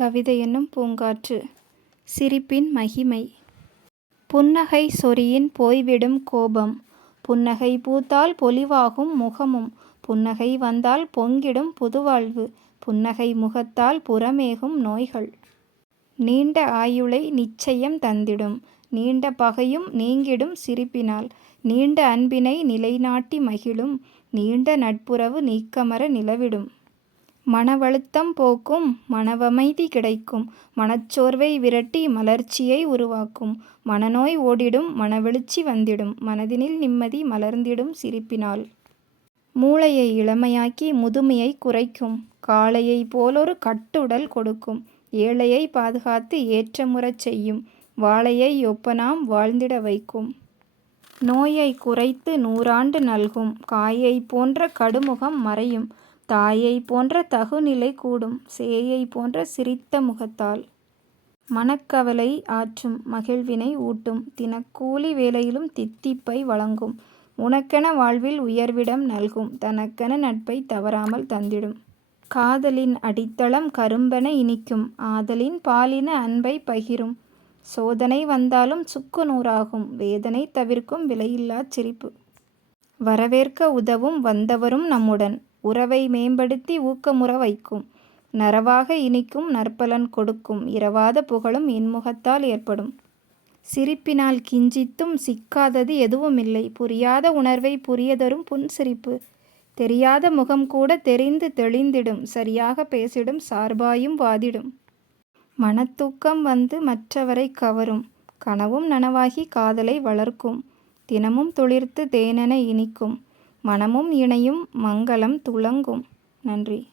கவிதை என்னும் பூங்காற்று. சிரிப்பின் மகிமை. புன்னகை சொரியின் போய்விடும் கோபம். புன்னகை பூத்தால் பொலிவாகும் முகமும். புன்னகை வந்தால் பொங்கிடும் புதுவாழ்வு. புன்னகை முகத்தால் புறமேகும் நோய்கள். நீண்ட ஆயுளை நிச்சயம் தந்திடும். நீண்ட பகையும் நீங்கிடும் சிரிப்பினால். நீண்ட அன்பினை நிலைநாட்டி மகிழும். நீண்ட நட்புறவு நீக்கமற நிலவிடும். மனவழுத்தம் போக்கும் மனவமைதி கிடைக்கும். மனச்சோர்வை விரட்டி மலர்ச்சியை உருவாக்கும். மனநோய் ஓடிடும் மனவெழுச்சி வந்திடும். மனதினில் நிம்மதி மலர்ந்திடும் சிரிப்பினால். மூளையை இளமையாக்கி முதுமையை குறைக்கும். காளையை போலொரு கட்டுடல் கொடுக்கும். ஏழையை பாதுகாத்து ஏற்றமுறச் செய்யும். வாழையை ஒப்பனாம் வாழ்ந்திட வைக்கும். நோயை குறைத்து நூறாண்டு நல்கும். காயை போன்ற கடுமுகம் மறையும். தாயை போன்ற தகுநிலை கூடும். சேயை போன்ற சிரித்த முகத்தால். மனக்கவலை ஆற்றும் மகிழ்வினை ஊட்டும். தினக்கூலி வேலையிலும் தித்திப்பை வழங்கும். உனக்கென வாழ்வில் உயர்விடம் நல்கும். தனக்கென நட்பை தவறாமல் தந்திடும். காதலின் அடித்தளம் கரும்பென இனிக்கும். ஆதலின் பாலின அன்பை பகிரும். சோதனை வந்தாலும் சுக்கு நூறாகும். வேதனை தவிர்க்கும் விலையில்லாச் சிரிப்பு. வரவேற்க உதவும் வந்தவரும் நம்முடன். உறவை மேம்படுத்தி ஊக்கமுற வைக்கும். நரவாக இனிக்கும் நற்பலன் கொடுக்கும். இரவாத புகழும் இன்முகத்தால் ஏற்படும். சிரிப்பினால் கிஞ்சித்தும் சிக்காதது எதுவுமில்லை. புரியாத உணர்வை புரியதரும் புன்சிரிப்பு. தெரியாத முகம் கூட தெரிந்து தெளிந்திடும். சரியாக பேசிடும் சார்பாயும் வாதிடும். மனத்தூக்கம் வந்து மற்றவரை கவரும். கனவும் நனவாகி காதலை வளர்க்கும். தினமும் துளிர்த்து தேனென இனிக்கும். மனமும் இணையும் மங்களம் துளங்கும். நன்றி.